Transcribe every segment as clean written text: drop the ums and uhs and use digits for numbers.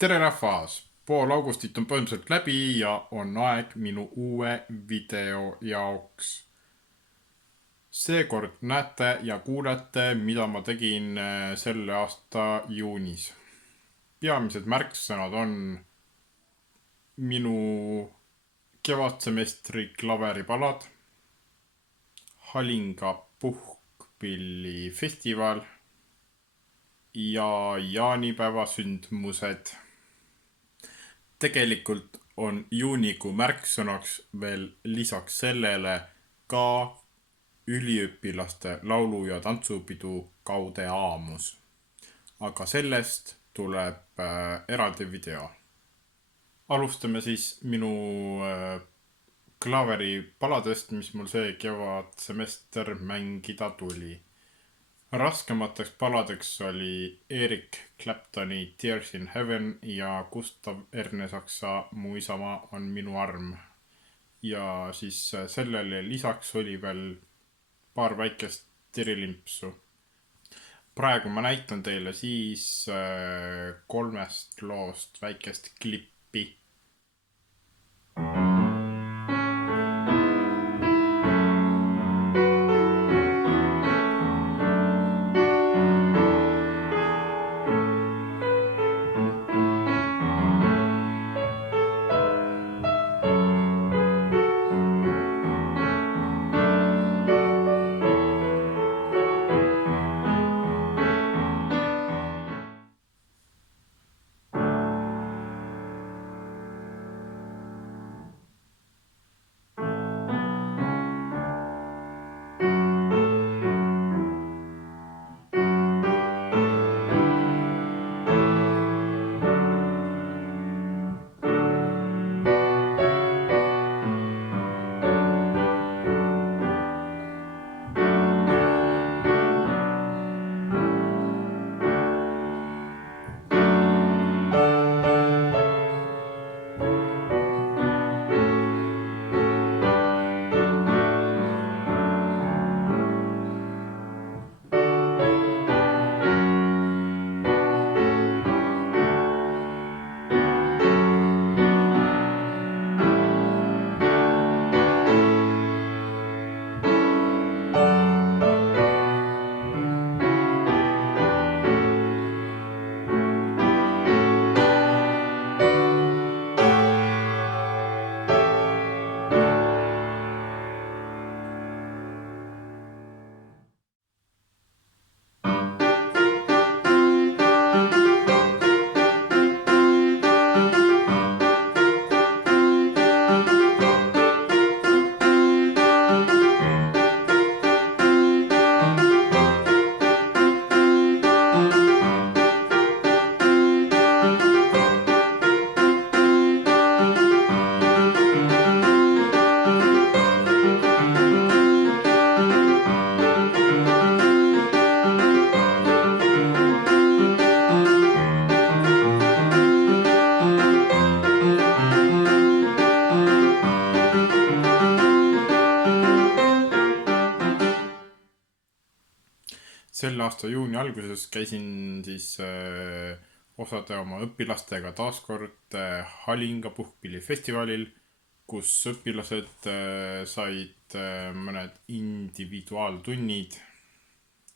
Tere rahvas! Pool augustit on põhimõtteliselt läbi ja on aeg minu uue video jaoks. Seekord näete ja kuulete, mida ma tegin selle aasta juunis. Peamised märksõnad on minu kevadsemestri klaveripalad, Halinga puhkpillifestival ja jaanipäeva sündmused. Tegelikult on juunikuu märksõnaks veel lisaks sellele ka üliõpilaste laulu- ja tantsupidu Kaude aamus. Aga sellest tuleb eraldi video. Alustame siis minu klaveripaladest, mis mul see kevadsemester mängida tuli. Raskemateks paladeks oli Eric Claptoni Tears in Heaven ja Gustav Ernesaksa Mu isamaa on minu arm. Ja siis sellele lisaks oli veel paar väikest tirilimpsu. Praegu ma näitan teile siis 3 loost väikest klippi. Selle aasta juuni alguses käisin siis osade oma õpilastega taaskord Halinga puhkpillifestivalil, kus õpilased said mõned individuaaltunnid,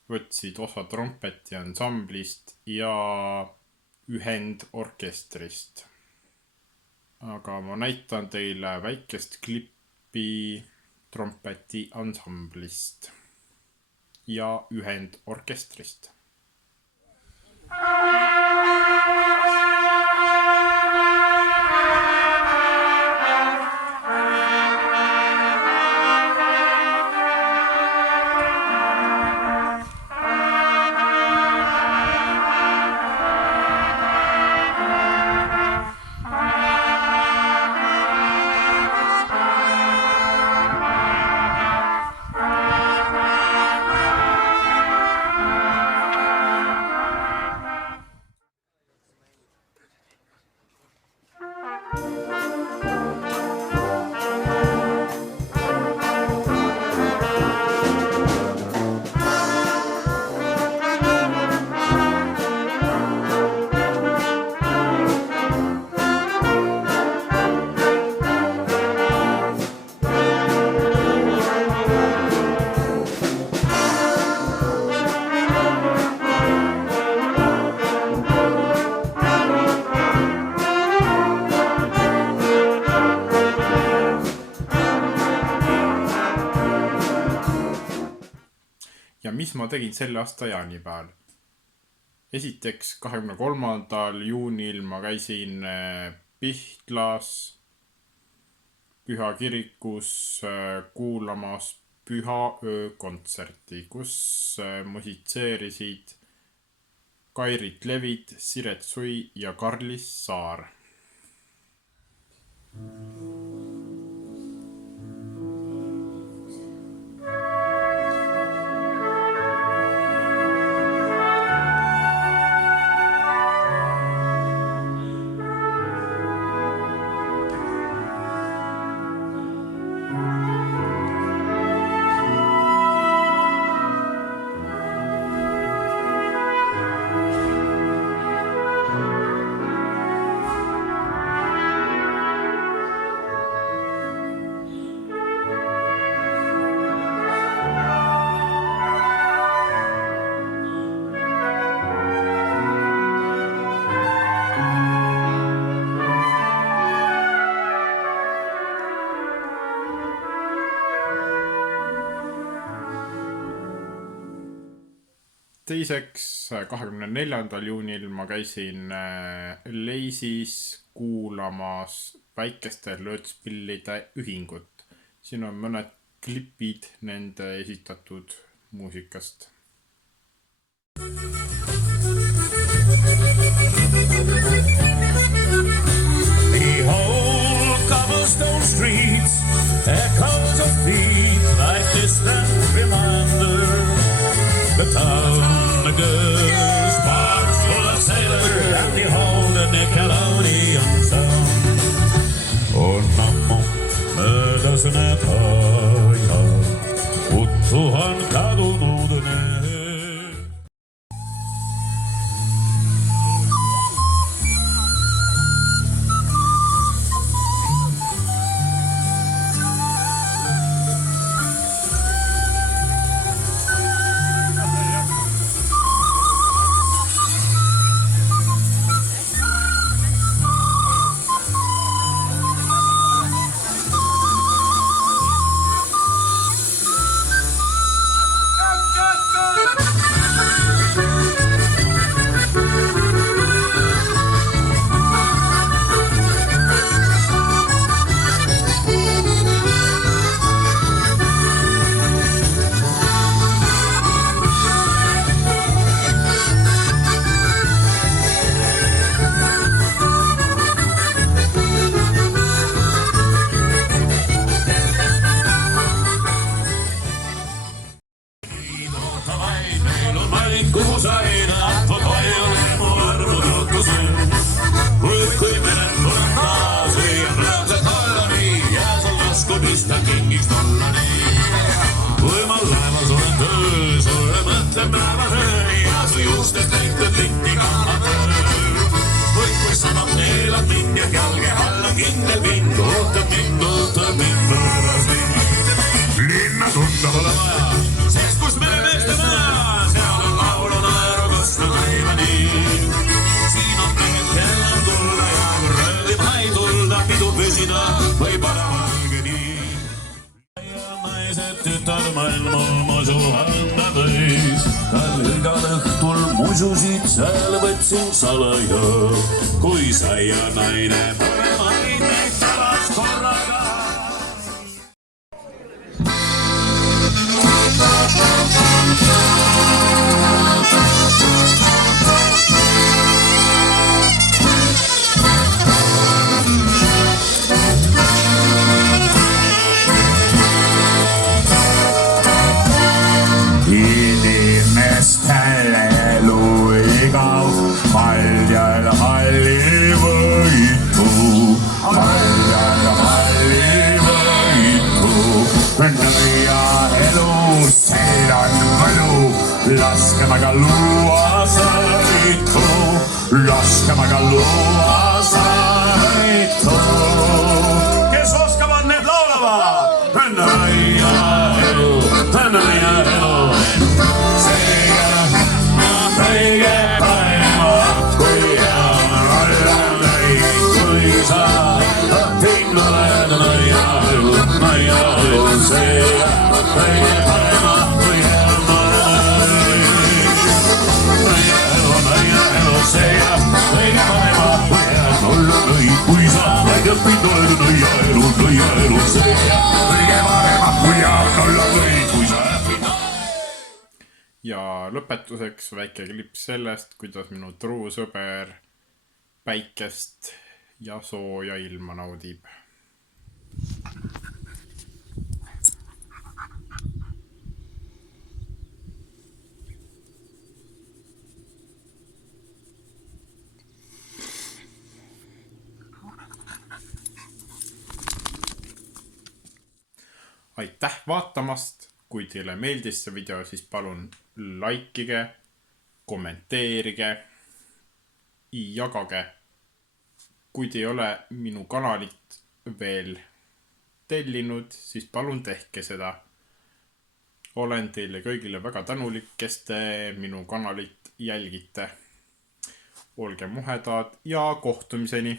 võtsid osa trompeti ansamblist ja ühendorkestrist. Aga ma näitan teile väikest klippi trompeti ansamblist ja ühendorkestrist. mis ma tegin selle aasta jaanipäeval? Esiteks 23. juunil ma käisin Pihtlas Püha kirikus kuulamas Püha öö kontserti, kus musitseerisid Kairit Levit, Siret Sui ja Karlis Saar. Teiseks 24. juunil ma käisin Leisis kuulamas Väikeste löötspillide ühingut. Siin on mõned klipid nende esitatud muusikast. Behold cobblestone streets, echoes of feet like distant reminder. The town, the girls, bars full of sailors, and behold the Nickelodeon sound. On ammu möödas need ajad, kutsuhan kadunud need. Kuhu sain appo toijolle mu arvututusin. Kui menet tulen taas, viian rõõmsad ollani ja sul lasku pista kingiks tollani. Kui ma laevas olen töö, sulle mõtlen päeva töö ja su juustest leitud linti kannab töö. Kui sanab neelab mind ja jalge all on kindel mind, ootab mind võõras mind. Linna tunda pole vaja, sest kus me meeste maja. Siin on mehed, kel on tulla ja kui röövib hai tulda, pidu püsida või paravalge nii. Ja naised tütar maailmal musu anda võis, tal igal õhtul mususid seal võtsin salaja. Kui sai ja naine paremaid neid talas korraga. Inimestel elu igav, paljal halli võitu, nõia elu sel on võlu, laskemaga luua sõitu, laskemaga luua sõitu. Kes oskavad need laulava? Nõia elu, kõige paremad, kui on olla neid, kui sa õhtin oled nõia elu, see kõige paremad, kui on olla õpid loed nõiaelu see. Kõige paremad kui olla võid, kui sa äpid. Ja lõpetuseks väike klips sellest, kuidas minu truu sõber päikest ja sooja ilma naudib. Aitäh vaatamast! Kui teile meeldis see video, siis palun laikige, kommenteerige, jagage. Kui te ei ole minu kanalit veel tellinud, siis palun tehke seda. Olen teile kõigile väga tänulik, kes te minu kanalit jälgite. Olge muhedad ja kohtumiseni!